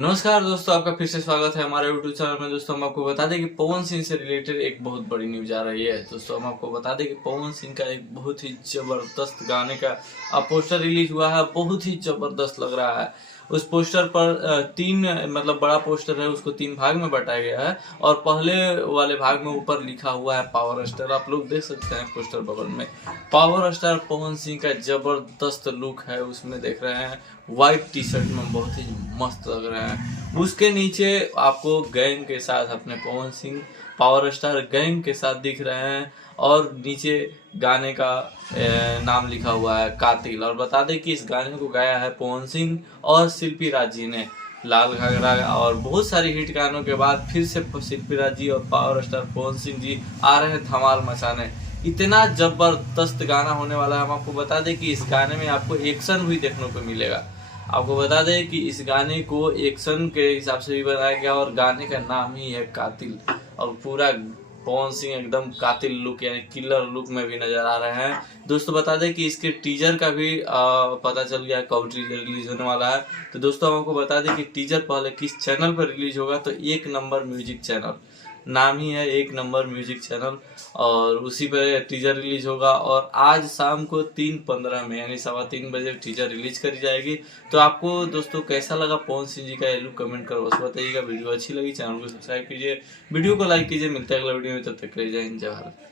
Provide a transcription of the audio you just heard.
नमस्कार दोस्तों, आपका फिर से स्वागत है हमारे यूट्यूब चैनल में। दोस्तों हम आपको बता दें कि पवन सिंह से रिलेटेड एक बहुत बड़ी न्यूज आ रही है। दोस्तों हम आपको बता दें कि पवन सिंह का एक बहुत ही जबरदस्त गाने का पोस्टर रिलीज हुआ है। बहुत ही जबरदस्त लग रहा है। उस पोस्टर पर तीन मतलब बड़ा पोस्टर है, उसको तीन भाग में बांटा गया है और पहले वाले भाग में ऊपर लिखा हुआ है पावर स्टार। आप लोग देख सकते हैं पोस्टर बगल में पावर स्टार पवन सिंह का जबरदस्त लुक है, उसमें देख रहे हैं। व्हाइट टी शर्ट में बहुत ही मस्त लग रहे हैं। उसके नीचे आपको गैंग के साथ अपने Pawan Singh power star gang के साथ दिख रहे हैं और नीचे गाने का नाम लिखा हुआ है कातिल। और बता दें कि इस गाने को गाया है पवन सिंह और शिल्पी राज जी ने। लाल घाघरा और बहुत सारी हिट गानों के बाद फिर से शिल्पी राज जी और पावर स्टार पवन सिंह जी आ रहे हैं धमाल मचाने। इतना जबरदस्त गाना होने वाला है। हम आपको बता दें कि इस गाने में आपको एक्शन भी देखने को मिलेगा। आपको बता दें कि इस गाने को एक्शन के हिसाब से भी बनाया गया और गाने का नाम ही है कातिल। और पूरा पवन सिंह एकदम कातिल लुक यानी किलर लुक में भी नजर आ रहे हैं। दोस्तों बता दें कि इसके टीजर का भी पता चल गया कब टीजर रिलीज होने वाला है। तो दोस्तों हम आपको बता दें कि टीजर पहले किस चैनल पर रिलीज होगा, तो एक नंबर म्यूजिक चैनल, नाम ही है एक नंबर म्यूजिक चैनल, और उसी पर टीजर रिलीज होगा। और आज शाम को 3:15 में यानी 3:15 टीजर रिलीज करी जाएगी। तो आपको दोस्तों कैसा लगा पवन सिंह जी का ये लुक, कमेंट कर बस बताइएगा। वीडियो अच्छी लगी चैनल को सब्सक्राइब कीजिए, वीडियो को लाइक कीजिए। मिलते हैं अगला वीडियो में, तब तक के लिए जय हिंद जय भारत।